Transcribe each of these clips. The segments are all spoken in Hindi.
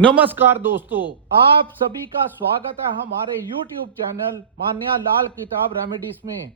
नमस्कार दोस्तों, आप सभी का स्वागत है हमारे YouTube चैनल मान्या लाल किताब रेमेडीज में।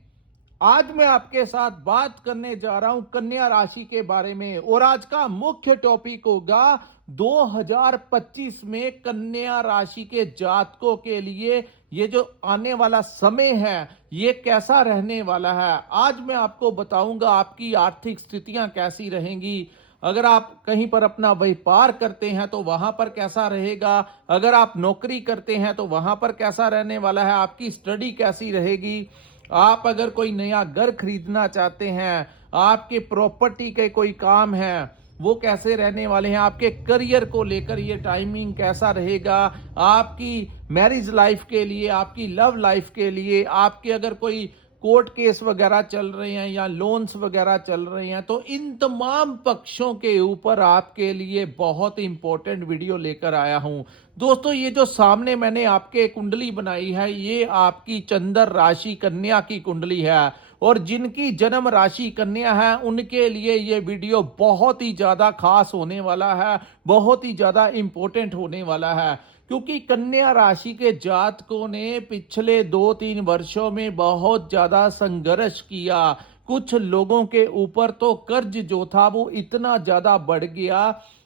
आज मैं आपके साथ बात करने जा रहा हूं कन्या राशि के बारे में और आज का मुख्य टॉपिक होगा 2025 में कन्या राशि के जातकों के लिए ये जो आने वाला समय है ये कैसा रहने वाला है। आज मैं आपको बताऊंगा आपकी आर्थिक स्थितियां कैसी रहेंगी। अगर आप कहीं पर अपना व्यापार करते हैं तो वहां पर कैसा रहेगा, अगर आप नौकरी करते हैं तो वहां पर कैसा रहने वाला है, आपकी स्टडी कैसी रहेगी, आप अगर कोई नया घर खरीदना चाहते हैं, आपके प्रॉपर्टी के कोई काम है वो कैसे रहने वाले हैं, आपके करियर को लेकर ये टाइमिंग कैसा रहेगा, आपकी मैरिज लाइफ के लिए, आपकी लव लाइफ के लिए, आपके अगर कोई कोर्ट केस वगैरह चल रहे हैं या लोन्स वगैरह चल रहे हैं, तो इन तमाम पक्षों के ऊपर आपके लिए बहुत इंपॉर्टेंट वीडियो लेकर आया हूं। दोस्तों, ये जो सामने मैंने आपके कुंडली बनाई है ये आपकी चंद्र राशि कन्या की कुंडली है और जिनकी जन्म राशि कन्या है उनके लिए ये वीडियो बहुत ही ज्यादा खास होने वाला है, बहुत ही ज्यादा इंपॉर्टेंट होने वाला है, क्योंकि कन्या राशि के जातकों ने पिछले 2-3 वर्षों में बहुत ज्यादा संघर्ष किया। कुछ लोगों के ऊपर तो कर्ज जो था वो इतना ज्यादा बढ़ गया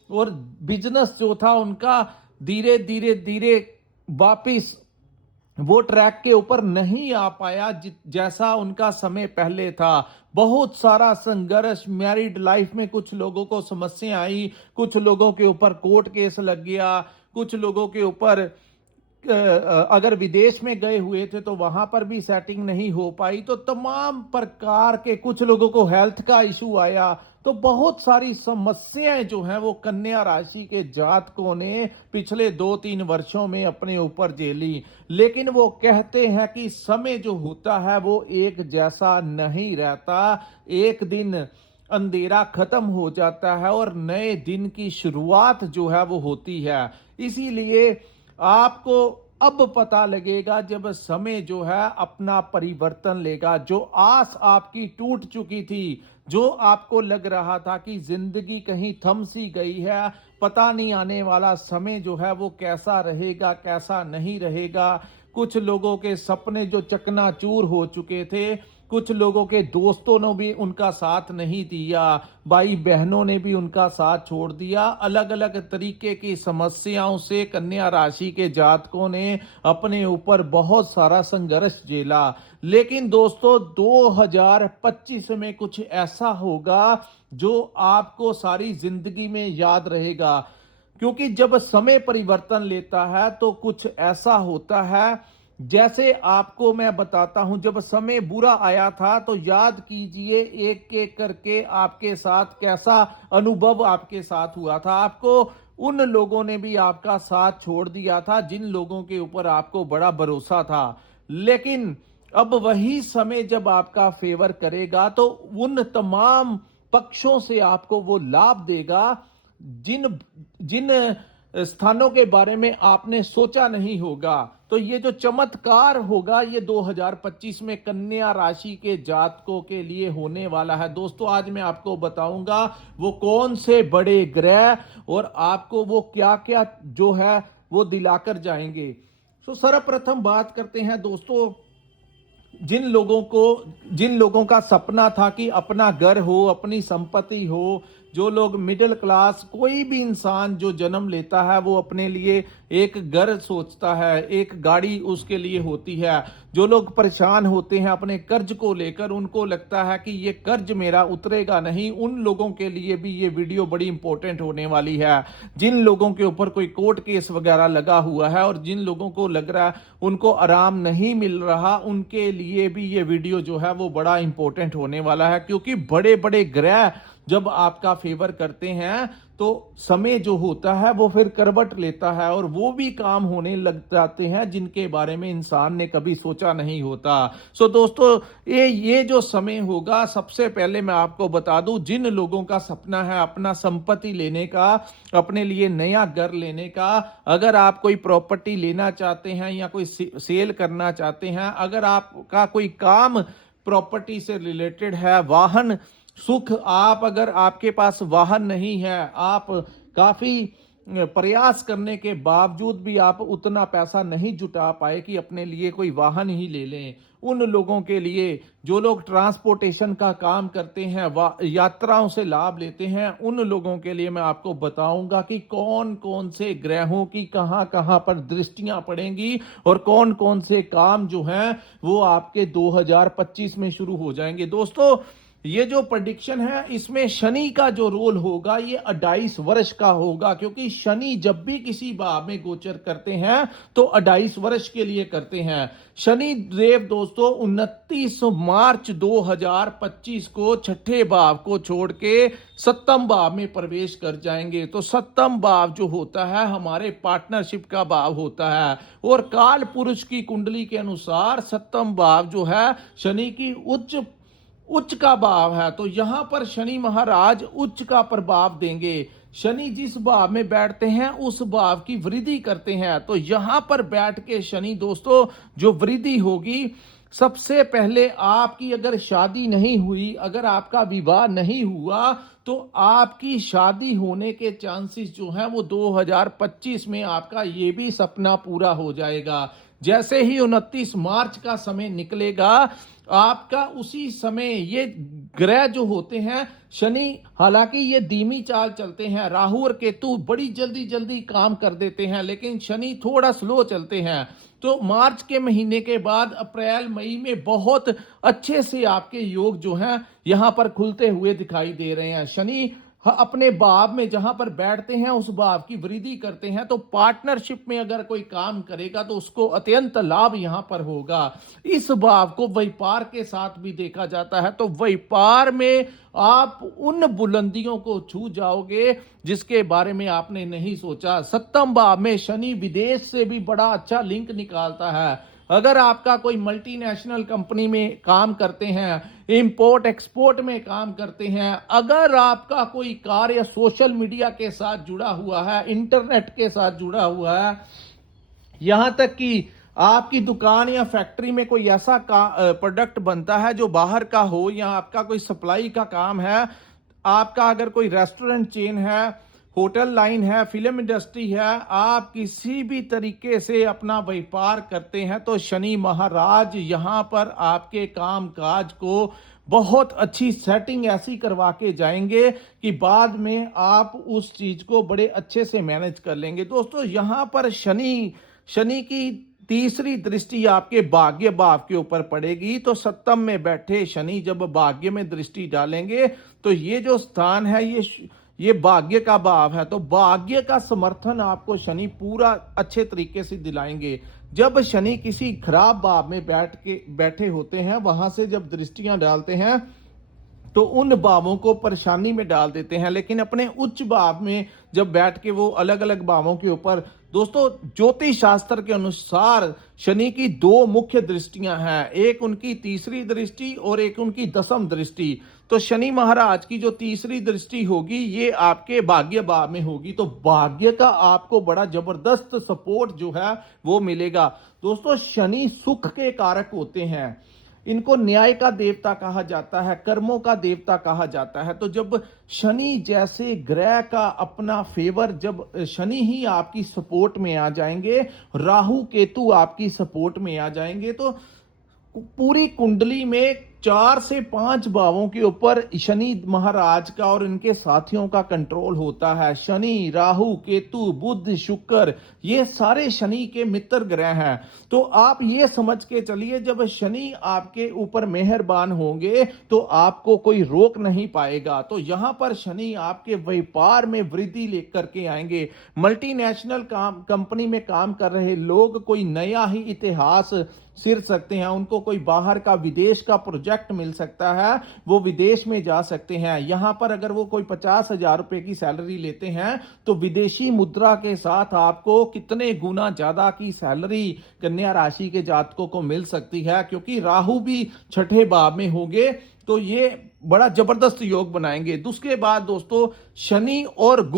और बिजनेस जो था उनका धीरे धीरे धीरे वापिस वो ट्रैक के ऊपर नहीं आ पाया जैसा उनका समय पहले था। बहुत सारा संघर्ष, मैरिड लाइफ में कुछ लोगों को समस्या आई, कुछ लोगों के ऊपर कोर्ट केस लग गया, कुछ लोगों के ऊपर अगर विदेश में गए हुए थे तो वहां पर भी सेटिंग नहीं हो पाई, तो तमाम प्रकार के, कुछ लोगों को हेल्थ का इशू आया, तो बहुत सारी समस्याएं जो हैं वो कन्या राशि के जातकों ने पिछले 2-3 वर्षों में अपने ऊपर झेली। लेकिन वो कहते हैं कि समय जो होता है वो एक जैसा नहीं रहता, एक दिन अंधेरा खत्म हो जाता है और नए दिन की शुरुआत जो है वो होती है। इसीलिए आपको अब पता लगेगा जब समय जो है अपना परिवर्तन लेगा। जो आस आपकी टूट चुकी थी, जो आपको लग रहा था कि जिंदगी कहीं थम सी गई है, पता नहीं आने वाला समय जो है वो कैसा रहेगा कैसा नहीं रहेगा, कुछ लोगों के सपने जो चकनाचूर हो चुके थे, कुछ लोगों के दोस्तों ने भी उनका साथ नहीं दिया, भाई बहनों ने भी उनका साथ छोड़ दिया, अलग अलग तरीके की समस्याओं से कन्या राशि के जातकों ने अपने ऊपर बहुत सारा संघर्ष झेला। लेकिन दोस्तों 2025 में कुछ ऐसा होगा जो आपको सारी जिंदगी में याद रहेगा, क्योंकि जब समय परिवर्तन लेता है तो कुछ ऐसा होता है, जैसे आपको मैं बताता हूं, जब समय बुरा आया था तो याद कीजिए एक एक करके आपके साथ कैसा अनुभव आपके साथ हुआ था। आपको उन लोगों ने भी आपका साथ छोड़ दिया था जिन लोगों के ऊपर आपको बड़ा भरोसा था। लेकिन अब वही समय जब आपका फेवर करेगा तो उन तमाम पक्षों से आपको वो लाभ देगा जिन जिन स्थानों के बारे में आपने सोचा नहीं होगा। तो ये जो चमत्कार होगा ये 2025 में कन्या राशि के जातकों के लिए होने वाला है। दोस्तों, आज मैं आपको बताऊंगा वो कौन से बड़े ग्रह और आपको वो क्या क्या जो है वो दिलाकर जाएंगे। तो सर्वप्रथम बात करते हैं दोस्तों, जिन लोगों का सपना था कि अपना घर हो, अपनी संपत्ति हो, जो लोग मिडिल क्लास, कोई भी इंसान जो जन्म लेता है वो अपने लिए एक घर सोचता है, एक गाड़ी उसके लिए होती है। जो लोग परेशान होते हैं अपने कर्ज को लेकर, उनको लगता है कि ये कर्ज मेरा उतरेगा नहीं, उन लोगों के लिए भी ये वीडियो बड़ी इंपॉर्टेंट होने वाली है। जिन लोगों के ऊपर कोई कोर्ट केस वगैरह लगा हुआ है और जिन लोगों को लग रहा है उनको आराम नहीं मिल रहा, उनके लिए भी ये वीडियो जो है वो बड़ा इंपॉर्टेंट होने वाला है, क्योंकि बड़े बड़े ग्रह जब आपका फेवर करते हैं तो समय जो होता है वो फिर करवट लेता है और वो भी काम होने लग जाते हैं जिनके बारे में इंसान ने कभी सोचा नहीं होता। सो दोस्तों, ये जो समय होगा, सबसे पहले मैं आपको बता दूं, जिन लोगों का सपना है अपना संपत्ति लेने का, अपने लिए नया घर लेने का, अगर आप कोई प्रॉपर्टी लेना चाहते हैं या कोई सेल करना चाहते हैं, अगर आपका कोई काम प्रॉपर्टी से रिलेटेड है, वाहन सुख, आप अगर आपके पास वाहन नहीं है, आप काफी प्रयास करने के बावजूद भी आप उतना पैसा नहीं जुटा पाए कि अपने लिए कोई वाहन ही ले लें। उन लोगों के लिए जो लोग ट्रांसपोर्टेशन का काम करते हैं, यात्राओं से लाभ लेते हैं, उन लोगों के लिए मैं आपको बताऊंगा कि कौन कौन से ग्रहों की कहां कहां पर दृष्टियां पड़ेंगी और कौन कौन से काम जो हैं वो आपके 2025 में शुरू हो जाएंगे। दोस्तों, ये जो प्रेडिक्शन है इसमें शनि का जो रोल होगा ये 28 वर्ष का होगा, क्योंकि शनि जब भी किसी भाव में गोचर करते हैं तो 28 वर्ष के लिए करते हैं। शनि देव दोस्तों 29 मार्च 2025 को छठे भाव को छोड़ के सप्तम भाव में प्रवेश कर जाएंगे। तो सप्तम भाव जो होता है हमारे पार्टनरशिप का भाव होता है और काल पुरुष की कुंडली के अनुसार सप्तम भाव जो है शनि की उच्च का भाव है। तो यहां पर शनि महाराज उच्च का प्रभाव देंगे। शनि जिस भाव में बैठते हैं उस भाव की वृद्धि करते हैं। तो यहां पर बैठ के शनि दोस्तों जो वृद्धि होगी, सबसे पहले आपकी अगर शादी नहीं हुई, अगर आपका विवाह नहीं हुआ, तो आपकी शादी होने के चांसेस जो हैं वो 2025 में आपका ये भी सपना पूरा हो जाएगा। जैसे ही 29 मार्च का समय निकलेगा आपका, उसी समय ये ग्रह जो होते हैं शनि, हालांकि ये धीमी चाल चलते हैं, राहु और केतु बड़ी जल्दी जल्दी काम कर देते हैं, लेकिन शनि थोड़ा स्लो चलते हैं। तो मार्च के महीने के बाद अप्रैल मई में बहुत अच्छे से आपके योग जो हैं यहां पर खुलते हुए दिखाई दे रहे हैं। शनि अपने भाव में जहां पर बैठते हैं उस भाव की वृद्धि करते हैं। तो पार्टनरशिप में अगर कोई काम करेगा तो उसको अत्यंत लाभ यहां पर होगा। इस भाव को व्यापार के साथ भी देखा जाता है। तो व्यापार में आप उन बुलंदियों को छू जाओगे जिसके बारे में आपने नहीं सोचा। सप्तम भाव में शनि विदेश से भी बड़ा अच्छा लिंक निकालता है। अगर आपका कोई मल्टीनेशनल कंपनी में काम करते हैं, इंपोर्ट एक्सपोर्ट में काम करते हैं, अगर आपका कोई कार्य सोशल मीडिया के साथ जुड़ा हुआ है, इंटरनेट के साथ जुड़ा हुआ है, यहां तक कि आपकी दुकान या फैक्ट्री में कोई ऐसा प्रोडक्ट बनता है जो बाहर का हो, या आपका कोई सप्लाई का काम है, आपका अगर कोई रेस्टोरेंट चेन है, होटल लाइन है, फिल्म इंडस्ट्री है, आप किसी भी तरीके से अपना व्यापार करते हैं, तो शनि महाराज यहां पर आपके काम काज को बहुत अच्छी सेटिंग ऐसी करवा के जाएंगे कि बाद में आप उस चीज को बड़े अच्छे से मैनेज कर लेंगे। दोस्तों, यहां पर शनि की तीसरी दृष्टि आपके भाग्य भाव के ऊपर पड़ेगी। तो सप्तम में बैठे शनि जब भाग्य में दृष्टि डालेंगे तो ये जो स्थान है ये भाग्य का भाव है। तो भाग्य का समर्थन आपको शनि पूरा अच्छे तरीके से दिलाएंगे। जब शनि किसी खराब भाव में बैठे होते हैं, वहां से जब दृष्टियां डालते हैं तो उन भावों को परेशानी में डाल देते हैं, लेकिन अपने उच्च भाव में जब बैठ के वो अलग अलग भावों के ऊपर, दोस्तों ज्योतिष शास्त्र के अनुसार शनि की दो मुख्य दृष्टियां हैं, एक उनकी तीसरी दृष्टि और एक उनकी दसम दृष्टि। तो शनि महाराज की जो तीसरी दृष्टि होगी ये आपके भाग्य भाव में होगी। तो भाग्य का आपको बड़ा जबरदस्त सपोर्ट जो है वो मिलेगा। दोस्तों, शनि सुख के कारक होते हैं, इनको न्याय का देवता कहा जाता है, कर्मों का देवता कहा जाता है। तो जब शनि जैसे ग्रह का अपना फेवर, जब शनि ही आपकी सपोर्ट में आ जाएंगे, राहु केतु आपकी सपोर्ट में आ जाएंगे, तो पूरी कुंडली में 4 से 5 भावों के ऊपर शनि महाराज का और इनके साथियों का कंट्रोल होता है। शनि, राहु, केतु, बुध, शुक्र, ये सारे शनि के मित्र ग्रह हैं। तो आप ये समझ के चलिए, जब शनि आपके ऊपर मेहरबान होंगे तो आपको कोई रोक नहीं पाएगा। तो यहां पर शनि आपके व्यापार में वृद्धि लेकर के आएंगे। मल्टीनेशनल कंपनी में काम कर रहे लोग कोई नया ही इतिहास सिर सकते हैं, उनको कोई बाहर का विदेश का प्रोजेक्ट मिल सकता है, वो विदेश में जा सकते हैं। यहां पर अगर वो कोई 50,000 रुपए की सैलरी लेते हैं तो विदेशी मुद्रा के साथ आपको कितने गुना ज्यादा की सैलरी कन्या राशि के जातकों को मिल सकती है, क्योंकि राहु भी छठे भाव में होंगे। तो ये बड़ा जबरदस्त योग बनाएंगे। उसके बाद दोस्तों, शनि और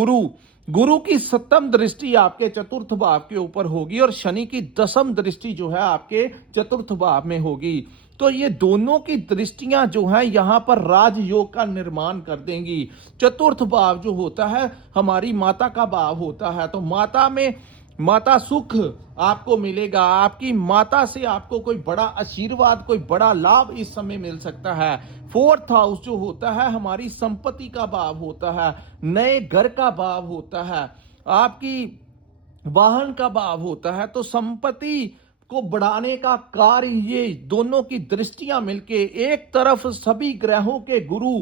गुरु की सप्तम दृष्टि आपके चतुर्थ भाव के ऊपर होगी और शनि की दसम दृष्टि जो है आपके चतुर्थ भाव में होगी। तो ये दोनों की दृष्टियां जो हैं यहां पर राजयोग का निर्माण कर देंगी। चतुर्थ भाव जो होता है हमारी माता का भाव होता है, तो माता सुख आपको मिलेगा। आपकी माता से आपको कोई बड़ा आशीर्वाद, कोई बड़ा लाभ इस समय मिल सकता है। फोर्थ हाउस जो होता है हमारी संपत्ति का भाव होता है, नए घर का भाव होता है, आपकी वाहन का भाव होता है। तो संपत्ति को बढ़ाने का कार्य ये दोनों की दृष्टियां मिलके, एक तरफ सभी ग्रहों के गुरु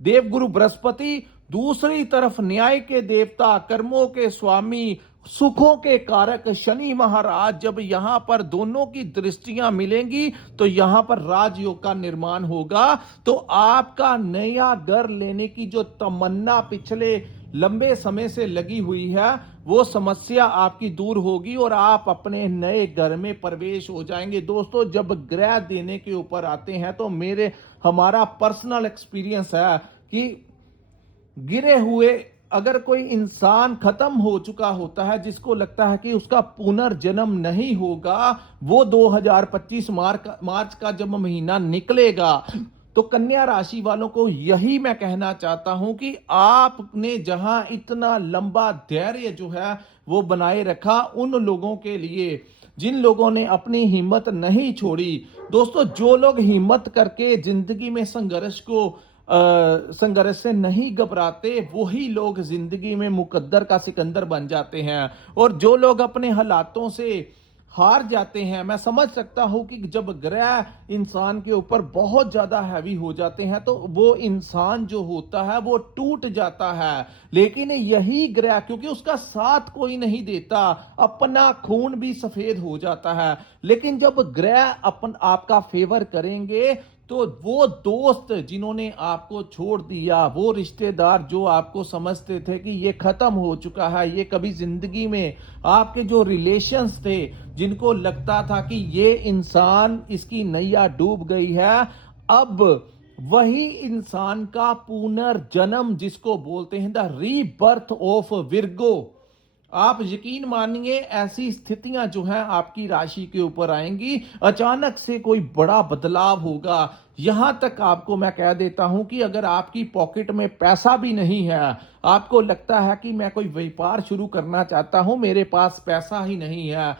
देवगुरु बृहस्पति, दूसरी तरफ न्याय के देवता, कर्मों के स्वामी, सुखों के कारक शनि महाराज, जब यहां पर दोनों की दृष्टियां मिलेंगी तो यहां पर राजयोग का निर्माण होगा। तो आपका नया घर लेने की जो तमन्ना पिछले लंबे समय से लगी हुई है वो समस्या आपकी दूर होगी और आप अपने नए घर में प्रवेश हो जाएंगे। दोस्तों, जब ग्रह देने के ऊपर आते हैं तो हमारा पर्सनल एक्सपीरियंस है कि गिरे हुए अगर कोई इंसान खत्म हो चुका होता है, जिसको लगता है कि उसका पुनर्जन्म नहीं होगा, वो 2025 मार्च का जब महीना निकलेगा तो कन्या राशि वालों को यही मैं कहना चाहता हूं कि आपने जहां इतना लंबा धैर्य जो है वो बनाए रखा, उन लोगों के लिए जिन लोगों ने अपनी हिम्मत नहीं छोड़ी। दोस्तों, जो लोग हिम्मत करके जिंदगी में संघर्ष से नहीं घबराते, वही लोग जिंदगी में मुकद्दर का सिकंदर बन जाते हैं। और जो लोग अपने हालातों से हार जाते हैं, मैं समझ सकता हूं कि जब ग्रह इंसान के ऊपर बहुत ज्यादा हैवी हो जाते हैं तो वो इंसान जो होता है वो टूट जाता है। लेकिन यही ग्रह, क्योंकि उसका साथ कोई नहीं देता, अपना खून भी सफेद हो जाता है। लेकिन जब ग्रह आपका फेवर करेंगे तो वो दोस्त जिन्होंने आपको छोड़ दिया, वो रिश्तेदार जो आपको समझते थे कि ये खत्म हो चुका है, ये कभी जिंदगी में आपके जो रिलेशंस थे, जिनको लगता था कि ये इंसान, इसकी नैया डूब गई है, अब वही इंसान का पुनर्जन्म, जिसको बोलते हैं द रीबर्थ ऑफ विर्गो, आप यकीन मानिए ऐसी स्थितियां जो हैं आपकी राशि के ऊपर आएंगी। अचानक से कोई बड़ा बदलाव होगा। यहां तक आपको मैं कह देता हूं कि अगर आपकी पॉकेट में पैसा भी नहीं है, आपको लगता है कि मैं कोई व्यापार शुरू करना चाहता हूं, मेरे पास पैसा ही नहीं है,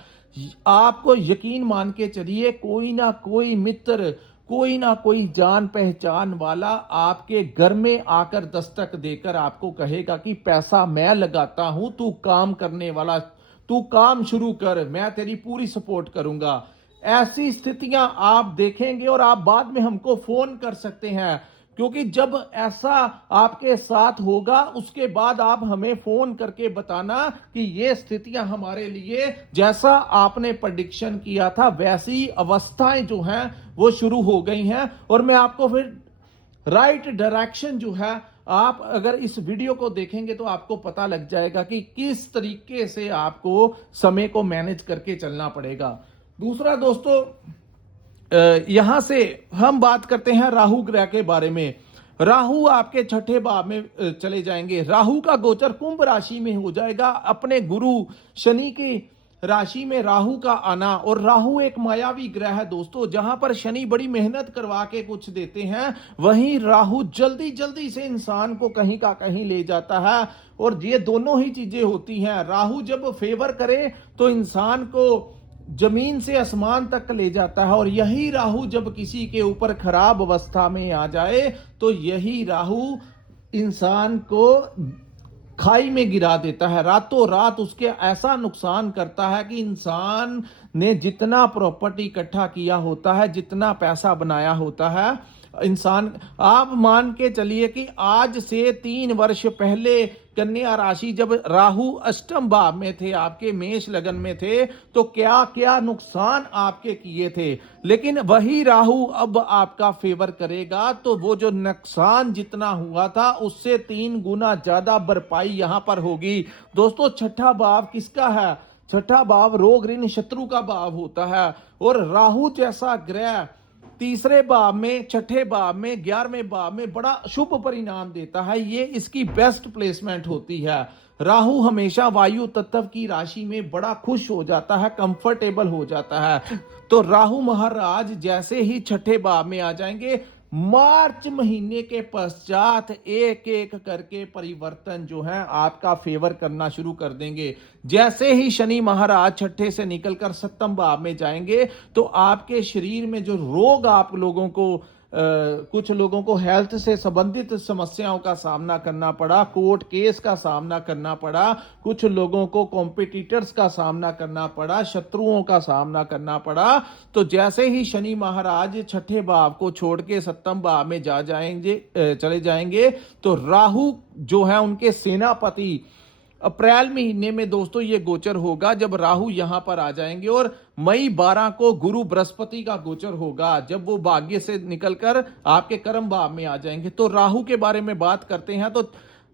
आपको यकीन मान के चलिए कोई ना कोई मित्र, कोई ना कोई जान पहचान वाला आपके घर में आकर दस्तक देकर आपको कहेगा कि पैसा मैं लगाता हूं, तू काम करने वाला, तू काम शुरू कर, मैं तेरी पूरी सपोर्ट करूंगा। ऐसी स्थितियां आप देखेंगे और आप बाद में हमको फोन कर सकते हैं, क्योंकि जब ऐसा आपके साथ होगा उसके बाद आप हमें फोन करके बताना कि ये स्थितियां हमारे लिए, जैसा आपने प्रेडिक्शन किया था वैसी अवस्थाएं जो हैं वो शुरू हो गई हैं। और मैं आपको फिर राइट डायरेक्शन जो है, आप अगर इस वीडियो को देखेंगे तो आपको पता लग जाएगा कि किस तरीके से आपको समय को मैनेज करके चलना पड़ेगा। दूसरा दोस्तों, यहां से हम बात करते हैं राहु ग्रह के बारे में। राहु आपके छठे भाव में चले जाएंगे। राहु का गोचर कुंभ राशि में हो जाएगा। अपने गुरु शनि की राशि में राहु का आना, और राहु एक मायावी ग्रह है दोस्तों, जहां पर शनि बड़ी मेहनत करवा के कुछ देते हैं, वहीं राहु जल्दी जल्दी से इंसान को कहीं का कहीं ले जाता है। और ये दोनों ही चीजें होती हैं। राहु जब फेवर करे तो इंसान को जमीन से आसमान तक ले जाता है, और यही राहु जब किसी के ऊपर खराब अवस्था में आ जाए तो यही राहु इंसान को खाई में गिरा देता है, रातों रात उसके ऐसा नुकसान करता है कि इंसान ने जितना प्रॉपर्टी इकट्ठा किया होता है, जितना पैसा बनाया होता है, इंसान, आप मान के चलिए कि आज से 3 वर्ष पहले कन्या राशि जब राहु अष्टम भाव में थे, आपके मेष लगन में थे, तो क्या क्या नुकसान आपके किए थे। लेकिन वही राहु अब आपका फेवर करेगा तो वो जो नुकसान जितना हुआ था उससे 3 गुना ज्यादा भरपाई यहां पर होगी। दोस्तों, छठा भाव किसका है? छठा भाव रोग ऋण शत्रु का भाव होता है। और राहु जैसा ग्रह तीसरे भाव में, छठे भाव में, 11वें भाव में बड़ा शुभ परिणाम देता है। ये इसकी बेस्ट प्लेसमेंट होती है। राहु हमेशा वायु तत्व की राशि में बड़ा खुश हो जाता है, कंफर्टेबल हो जाता है। तो राहु महाराज जैसे ही छठे भाव में आ जाएंगे, मार्च महीने के पश्चात एक एक करके परिवर्तन जो है आपका फेवर करना शुरू कर देंगे। जैसे ही शनि महाराज छठे से निकलकर सप्तम भाव में जाएंगे तो आपके शरीर में जो रोग आप लोगों को कुछ लोगों को हेल्थ से संबंधित समस्याओं का सामना करना पड़ा, कोर्ट केस का सामना करना पड़ा, कुछ लोगों को कॉम्पिटिटर्स का सामना करना पड़ा, शत्रुओं का सामना करना पड़ा। तो जैसे ही शनि महाराज छठे भाव को छोड़ के सप्तम भाव में चले जाएंगे तो राहु जो है उनके सेनापति अप्रैल महीने में दोस्तों ये गोचर होगा जब राहु यहां पर आ जाएंगे, और मई 12 को गुरु बृहस्पति का गोचर होगा जब वो भाग्य से निकलकर आपके कर्म भाव में आ जाएंगे। तो राहु के बारे में बात करते हैं तो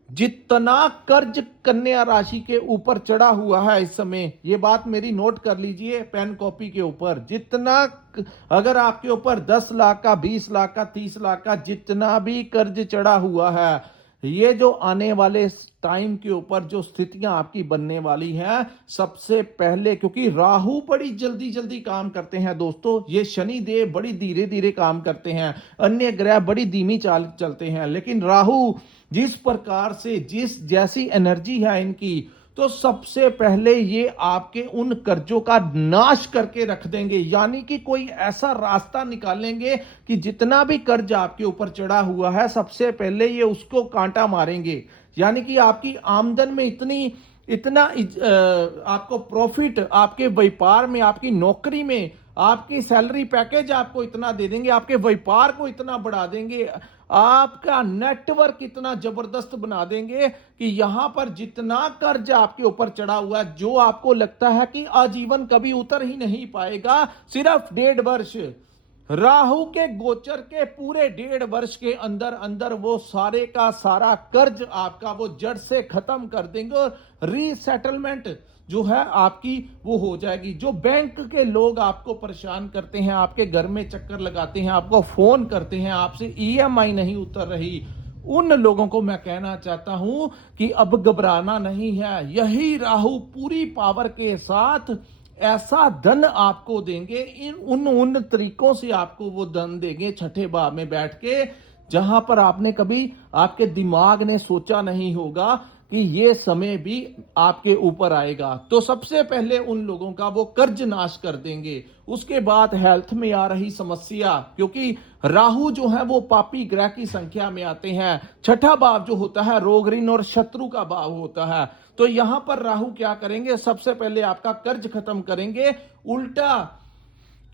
जितना कर्ज कन्या राशि के ऊपर चढ़ा हुआ है इस समय, ये बात मेरी नोट कर लीजिए पेन कॉपी के ऊपर, जितना अगर आपके ऊपर 10 लाख का, 20 लाख का, 30 लाख का जितना भी कर्ज चढ़ा हुआ है, ये जो आने वाले टाइम के ऊपर जो स्थितियां आपकी बनने वाली हैं, सबसे पहले क्योंकि राहु बड़ी जल्दी जल्दी काम करते हैं दोस्तों, ये शनि देव बड़ी धीरे धीरे काम करते हैं, अन्य ग्रह बड़ी धीमी चाल चलते हैं, लेकिन राहु जिस प्रकार से जैसी एनर्जी है इनकी, तो सबसे पहले ये आपके उन कर्जों का नाश करके रख देंगे। यानी कि कोई ऐसा रास्ता निकालेंगे कि जितना भी कर्ज आपके ऊपर चढ़ा हुआ है, सबसे पहले ये उसको कांटा मारेंगे। यानी कि आपकी आमदन में इतना आपको प्रॉफिट, आपके व्यापार में, आपकी नौकरी में, आपकी सैलरी पैकेज आपको इतना दे देंगे, आपके व्यापार को इतना बढ़ा देंगे, आपका नेटवर्क इतना जबरदस्त बना देंगे कि यहां पर जितना कर्ज आपके ऊपर चढ़ा हुआ है, जो आपको लगता है कि आजीवन कभी उतर ही नहीं पाएगा, सिर्फ 1.5 वर्ष, राहु के गोचर के पूरे 1.5 वर्ष के अंदर अंदर वो सारे का सारा कर्ज आपका वो जड़ से खत्म कर देंगे, और रीसेटलमेंट जो है आपकी वो हो जाएगी। जो बैंक के लोग आपको परेशान करते हैं, आपके घर में चक्कर लगाते हैं, आपको फोन करते हैं, आपसे ईएमआई नहीं उतर रही, उन लोगों को मैं कहना चाहता हूं कि अब घबराना नहीं है। यही राहु पूरी पावर के साथ ऐसा धन आपको देंगे, उन तरीकों से आपको वो धन देंगे छठे भाव में बैठ के, जहां पर आपने कभी, आपके दिमाग ने सोचा नहीं होगा कि ये समय भी आपके ऊपर आएगा। तो सबसे पहले उन लोगों का वो कर्ज नाश कर देंगे। उसके बाद हेल्थ में आ रही समस्या, क्योंकि राहु जो है वो पापी ग्रह की संख्या में आते हैं, छठा भाव जो होता है रोग ऋण और शत्रु का भाव होता है। तो यहां पर राहु क्या करेंगे, सबसे पहले आपका कर्ज खत्म करेंगे। उल्टा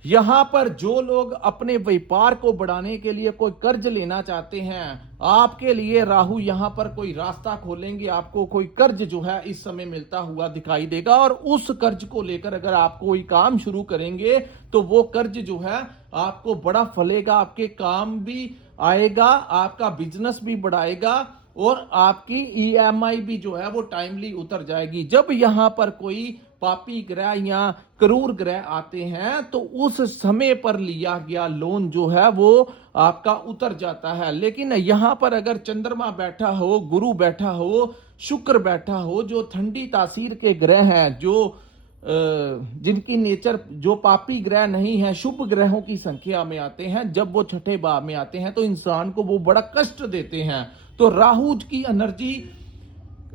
यहां पर जो लोग अपने व्यापार को बढ़ाने के लिए कोई कर्ज लेना चाहते हैं, आपके लिए राहु यहां पर कोई रास्ता खोलेंगे, आपको कोई कर्ज जो है इस समय मिलता हुआ दिखाई देगा, और उस कर्ज को लेकर अगर आप कोई काम शुरू करेंगे तो वो कर्ज जो है आपको बड़ा फलेगा, आपके काम भी आएगा, आपका बिजनेस भी बढ़ाएगा, और आपकी ईएमआई भी जो है वो टाइमली उतर जाएगी। जब यहां पर कोई पापी ग्रह या क्रूर ग्रह आते हैं तो उस समय पर लिया गया लोन जो है वो आपका उतर जाता है। लेकिन यहां पर अगर चंद्रमा बैठा हो, गुरु बैठा हो, शुक्र बैठा हो, जो ठंडी तासीर के ग्रह हैं, जो जिनकी नेचर, जो पापी ग्रह नहीं है, शुभ ग्रहों की संख्या में आते हैं, जब वो छठे भाव में आते हैं तो इंसान को वो बड़ा कष्ट देते हैं। तो राहु की एनर्जी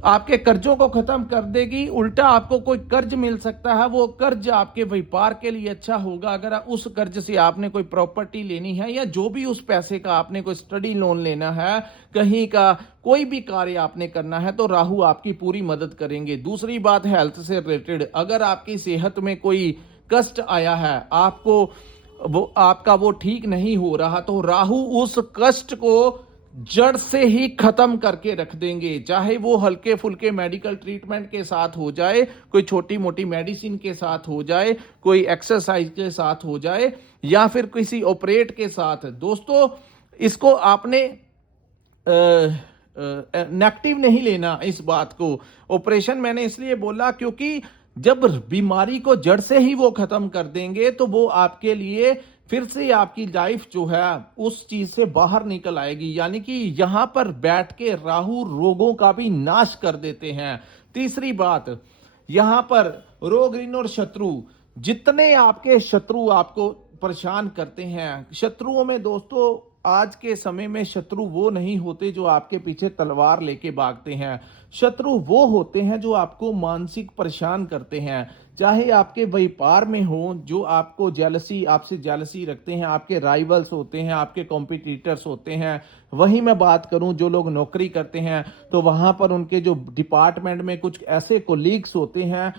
आपके कर्जों को खत्म कर देगी। उल्टा आपको कोई कर्ज मिल सकता है, वो कर्ज आपके व्यापार के लिए अच्छा होगा। अगर उस कर्ज से आपने कोई प्रॉपर्टी लेनी है, या जो भी उस पैसे का आपने कोई स्टडी लोन लेना है, कहीं का कोई भी कार्य आपने करना है, तो राहु आपकी पूरी मदद करेंगे। दूसरी बात हेल्थ से रिलेटेड, अगर आपकी सेहत में कोई कष्ट आया है, आपका वो ठीक नहीं हो रहा, तो राहु उस कष्ट को जड़ से ही खत्म करके रख देंगे। चाहे वो हल्के फुल्के मेडिकल ट्रीटमेंट के साथ हो जाए, कोई छोटी मोटी मेडिसिन के साथ हो जाए, कोई एक्सरसाइज के साथ हो जाए, या फिर किसी ऑपरेट के साथ। दोस्तों इसको आपने नेगेटिव नहीं लेना इस बात को। ऑपरेशन मैंने इसलिए बोला क्योंकि जब बीमारी को जड़ से ही वो खत्म कर देंगे तो वो आपके लिए फिर से आपकी लाइफ जो है उस चीज से बाहर निकल आएगी। यानी कि यहां पर बैठ के राहु रोगों का भी नाश कर देते हैं। तीसरी बात, यहां पर रोग ऋण और शत्रु, जितने आपके शत्रु आपको परेशान करते हैं, शत्रुओं में दोस्तों आज के समय में शत्रु वो नहीं होते जो आपके पीछे तलवार लेके भागते हैं। शत्रु वो होते हैं जो आपको मानसिक परेशान करते हैं, चाहे आपके व्यापार में हो, जो आपको जेलसी, आपसे जेलसी रखते हैं, आपके राइवल्स होते हैं, आपके कॉम्पिटिटर्स होते हैं। वहीं मैं बात करूं जो लोग नौकरी करते हैं तो वहां पर उनके जो डिपार्टमेंट में कुछ ऐसे कोलीग्स होते हैं,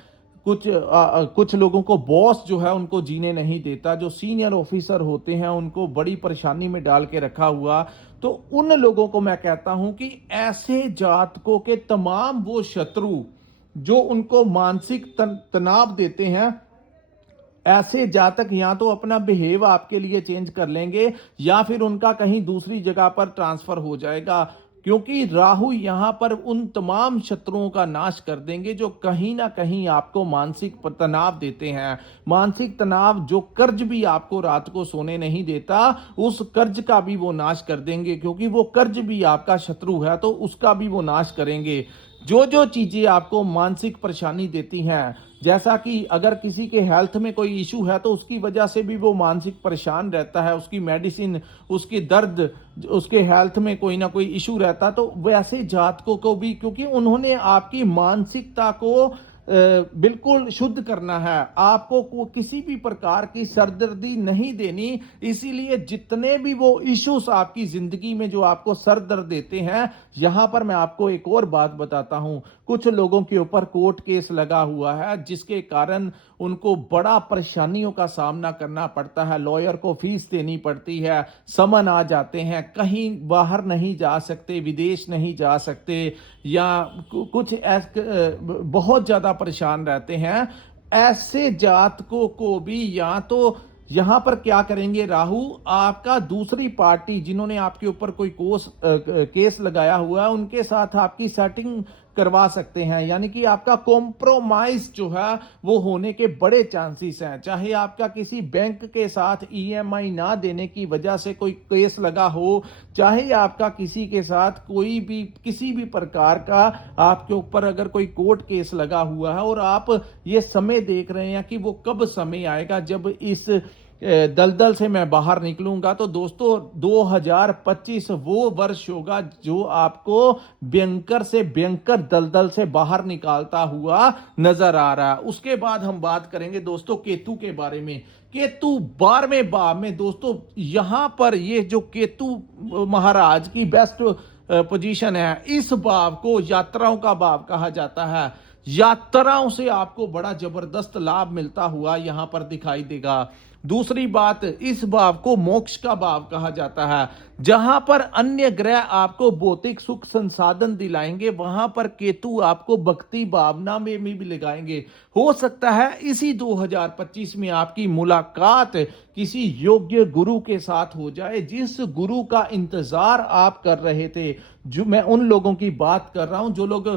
कुछ लोगों को बॉस जो है उनको जीने नहीं देता, जो सीनियर ऑफिसर होते हैं उनको बड़ी परेशानी में डाल के रखा हुआ। तो उन लोगों को मैं कहता हूं कि ऐसे जातकों के तमाम वो शत्रु जो उनको मानसिक तनाव देते हैं, ऐसे जातक या तो अपना बिहेव आपके लिए चेंज कर लेंगे या फिर उनका कहीं दूसरी जगह पर ट्रांसफर हो जाएगा, क्योंकि राहु यहां पर उन तमाम शत्रुओं का नाश कर देंगे जो कहीं ना कहीं आपको मानसिक तनाव देते हैं। मानसिक तनाव, जो कर्ज भी आपको रात को सोने नहीं देता, उस कर्ज का भी वो नाश कर देंगे, क्योंकि वो कर्ज भी आपका शत्रु है तो उसका भी वो नाश करेंगे। जो जो चीजें आपको मानसिक परेशानी देती हैं, जैसा कि अगर किसी के हेल्थ में कोई इशू है तो उसकी वजह से भी वो मानसिक परेशान रहता है, उसकी मेडिसिन, उसकी दर्द, उसके हेल्थ में कोई ना कोई इशू रहता, तो वैसे जातकों को भी, क्योंकि उन्होंने आपकी मानसिकता को बिल्कुल शुद्ध करना है, आपको किसी भी प्रकार की सरदर्दी नहीं देनी। इसीलिए जितने भी वो इश्यूज आपकी जिंदगी में जो आपको सरदर्द देते हैं, यहां पर मैं आपको एक और बात बताता हूं। कुछ लोगों के ऊपर कोर्ट केस लगा हुआ है जिसके कारण उनको बड़ा परेशानियों का सामना करना पड़ता है, लॉयर को फीस देनी पड़ती है, समन आ जाते हैं, कहीं बाहर नहीं जा सकते, विदेश नहीं जा सकते, या कुछ बहुत ज्यादा परेशान रहते हैं। ऐसे जातकों को भी या तो यहां पर क्या करेंगे, राहु आपका दूसरी पार्टी जिन्होंने आपके ऊपर कोई केस लगाया हुआ है उनके साथ आपकी सेटिंग करवा सकते हैं। यानी कि आपका कॉम्प्रोमाइज जो है वो होने के बड़े चांसेस हैं। चाहे आपका किसी बैंक के साथ ईएमआई ना देने की वजह से कोई केस लगा हो, चाहे आपका किसी के साथ कोई भी किसी भी प्रकार का आपके ऊपर अगर कोई कोर्ट केस लगा हुआ है और आप ये समय देख रहे हैं कि वो कब समय आएगा जब इस दलदल से मैं बाहर निकलूंगा, तो दोस्तों 2025 वो वर्ष होगा जो आपको भयंकर से भयंकर दलदल से बाहर निकालता हुआ नजर आ रहा है। उसके बाद हम बात करेंगे दोस्तों केतु के बारे में। केतु 12वें भाव में दोस्तों, यहां पर ये जो केतु महाराज की बेस्ट पोजीशन है, इस भाव को यात्राओं का भाव कहा जाता है। यात्राओं से आपको बड़ा जबरदस्त लाभ मिलता हुआ यहां पर दिखाई देगा। दूसरी बात, इस भाव को मोक्ष का भाव कहा जाता है। जहां पर अन्य ग्रह आपको भौतिक सुख संसाधन दिलाएंगे, वहां पर केतु आपको भक्ति भावना में भी लगाएंगे। हो सकता है इसी 2025 में आपकी मुलाकात किसी योग्य गुरु के साथ हो जाए, जिस गुरु का इंतजार आप कर रहे थे। जो मैं उन लोगों की बात कर रहा हूं जो लोग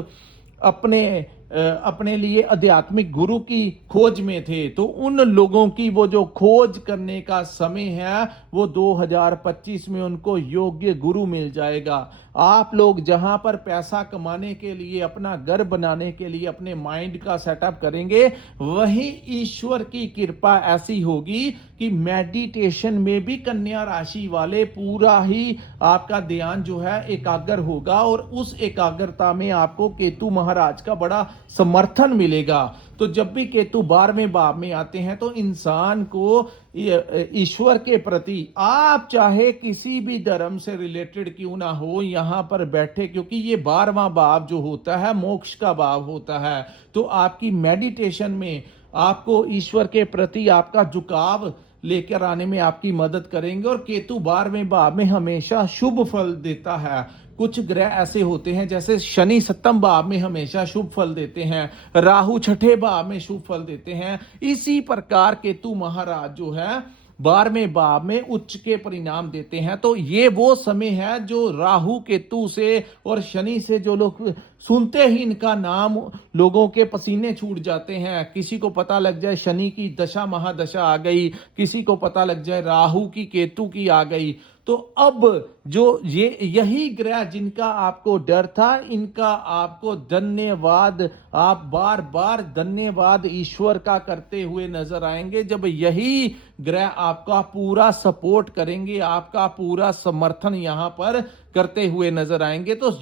अपने लिए आध्यात्मिक गुरु की खोज में थे, तो उन लोगों की वो जो खोज करने का समय है वो 2025 में उनको योग्य गुरु मिल जाएगा। आप लोग जहां पर पैसा कमाने के लिए, अपना घर बनाने के लिए अपने माइंड का सेटअप करेंगे, वहीं ईश्वर की कृपा ऐसी होगी कि मेडिटेशन में भी कन्या राशि वाले पूरा ही आपका ध्यान जो है एकाग्र होगा और उस एकाग्रता में आपको केतु महाराज का बड़ा समर्थन मिलेगा। तो जब भी केतु 12वें भाव में आते हैं तो इंसान को ईश्वर के प्रति, आप चाहे किसी भी धर्म से रिलेटेड क्यों ना हो, यहां पर बैठे, क्योंकि ये 12वां भाव जो होता है मोक्ष का भाव होता है, तो आपकी मेडिटेशन में आपको ईश्वर के प्रति आपका झुकाव लेकर आने में आपकी मदद करेंगे। और केतु 12वें भाव में हमेशा शुभ फल देता है। कुछ ग्रह ऐसे होते हैं जैसे शनि 7वें भाव में हमेशा शुभ फल देते हैं, राहु 6ठे भाव में शुभ फल देते हैं। इसी प्रकार केतु महाराज जो है 12वें भाव में उच्च के परिणाम देते हैं। तो ये वो समय है जो राहु केतु से और शनि से जो लोग सुनते ही इनका नाम लोगों के पसीने छूट जाते हैं। किसी को पता लग जाए शनि की दशा महादशा आ गई, किसी को पता लग जाए राहु की केतु की आ गई, तो अब जो ये यही ग्रह जिनका आपको डर था, इनका आपको धन्यवाद, आप बार बार धन्यवाद ईश्वर का करते हुए नजर आएंगे जब यही ग्रह आपका पूरा सपोर्ट करेंगे, आपका पूरा समर्थन यहां पर करते हुए नजर आएंगे। तो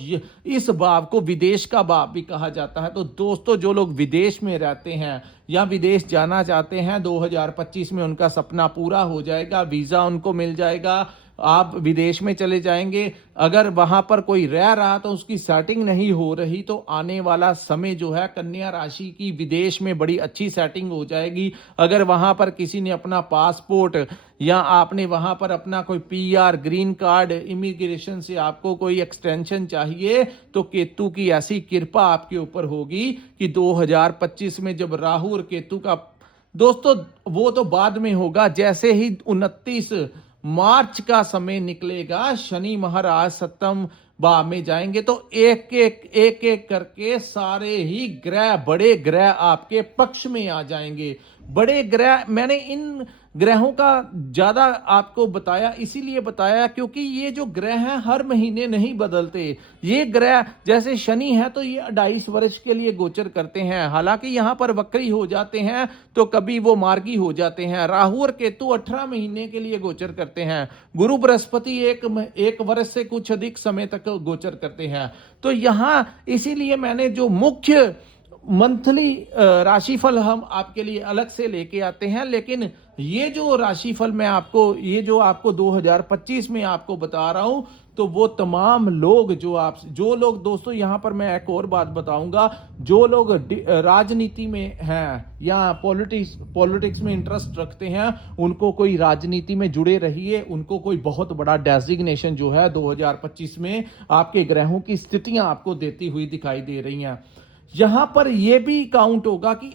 इस भाव को विदेश का भाव भी कहा जाता है। तो दोस्तों, जो लोग विदेश में रहते हैं या विदेश जाना चाहते हैं, 2025 में उनका सपना पूरा हो जाएगा, वीजा उनको मिल जाएगा, आप विदेश में चले जाएंगे। अगर वहां पर कोई रह रहा तो उसकी सेटिंग नहीं हो रही, तो आने वाला समय जो है कन्या राशि की विदेश में बड़ी अच्छी सेटिंग हो जाएगी। अगर वहां पर किसी ने अपना पासपोर्ट या आपने वहां पर अपना कोई पीआर, ग्रीन कार्ड, इमिग्रेशन से आपको कोई एक्सटेंशन चाहिए, तो केतु की ऐसी कृपा आपके ऊपर होगी कि 2025 में जब राहु और केतु का, दोस्तों वो तो बाद में होगा, जैसे ही 29 मार्च का समय निकलेगा, शनि महाराज सप्तम भाव में जाएंगे, तो एक एक करके सारे ही ग्रह, बड़े ग्रह आपके पक्ष में आ जाएंगे। बड़े ग्रह, मैंने इन ग्रहों का ज्यादा आपको बताया, इसीलिए बताया क्योंकि ये जो ग्रह हैं हर महीने नहीं बदलते। ये ग्रह जैसे शनि है तो ये 28 वर्ष के लिए गोचर करते हैं, हालांकि यहां पर वक्री हो जाते हैं तो कभी वो मार्गी हो जाते हैं। राहु और केतु 18 महीने के लिए गोचर करते हैं। गुरु बृहस्पति एक वर्ष से कुछ अधिक समय तक गोचर करते हैं। तो यहां इसीलिए मैंने जो मुख्य मंथली राशिफल हम आपके लिए अलग से लेके आते हैं, लेकिन ये जो राशिफल मैं आपको, ये जो आपको 2025 में आपको बता रहा हूं, तो वो तमाम लोग जो लोग दोस्तों, यहां पर मैं एक और बात बताऊंगा, जो लोग राजनीति में हैं या पॉलिटिक्स में इंटरेस्ट रखते हैं, उनको कोई राजनीति में जुड़े रहिए, उनको कोई बहुत बड़ा डेजिग्नेशन जो है 2025 में आपके ग्रहों की स्थितियां आपको देती हुई दिखाई दे रही हैं। यहां पर यह भी काउंट होगा कि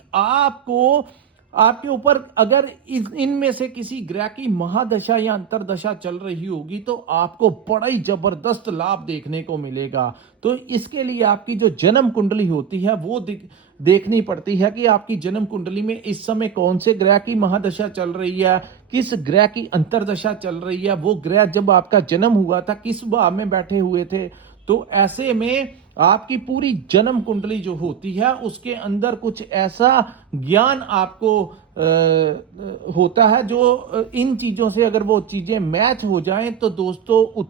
आपके ऊपर अगर इनमें से किसी ग्रह की महादशा या अंतरदशा चल रही होगी, तो आपको बड़ा ही जबरदस्त लाभ देखने को मिलेगा। तो इसके लिए आपकी जो जन्म कुंडली होती है वो देखनी पड़ती है कि आपकी जन्म कुंडली में इस समय कौन से ग्रह की महादशा चल रही है, किस ग्रह की अंतरदशा चल रही है, वो ग्रह जब आपका जन्म हुआ था किस भाव में बैठे हुए थे। तो ऐसे में आपकी पूरी जन्म कुंडली जो होती है उसके अंदर कुछ ऐसा ज्ञान आपको होता है जो इन चीजों से अगर वो चीजें मैच हो जाएं, तो दोस्तों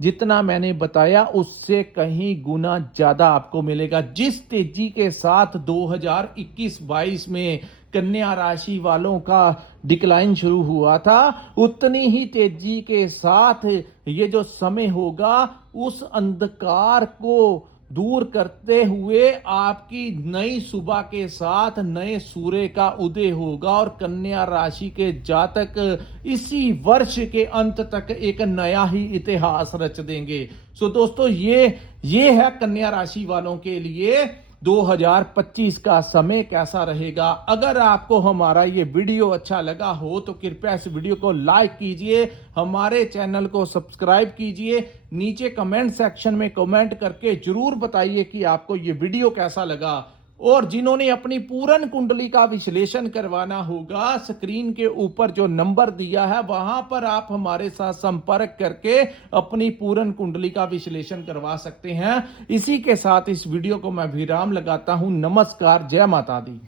जितना मैंने बताया उससे कहीं गुना ज्यादा आपको मिलेगा। जिस तेजी के साथ 2021-22 में कन्या राशि वालों का डिक्लाइन शुरू हुआ था, उतनी ही तेजी के साथ ये जो समय होगा उस अंधकार को दूर करते हुए आपकी नई सुबह के साथ नए सूर्य का उदय होगा और कन्या राशि के जातक इसी वर्ष के अंत तक एक नया ही इतिहास रच देंगे। सो दोस्तों, ये है कन्या राशि वालों के लिए 2025 का समय कैसा रहेगा। अगर आपको हमारा ये वीडियो अच्छा लगा हो तो कृपया इस वीडियो को लाइक कीजिए, हमारे चैनल को सब्सक्राइब कीजिए, नीचे कमेंट सेक्शन में कमेंट करके जरूर बताइए कि आपको ये वीडियो कैसा लगा। और जिन्होंने अपनी पूर्ण कुंडली का विश्लेषण करवाना होगा, स्क्रीन के ऊपर जो नंबर दिया है वहां पर आप हमारे साथ संपर्क करके अपनी पूर्ण कुंडली का विश्लेषण करवा सकते हैं। इसी के साथ इस वीडियो को मैं विराम लगाता हूं। नमस्कार, जय माता दी।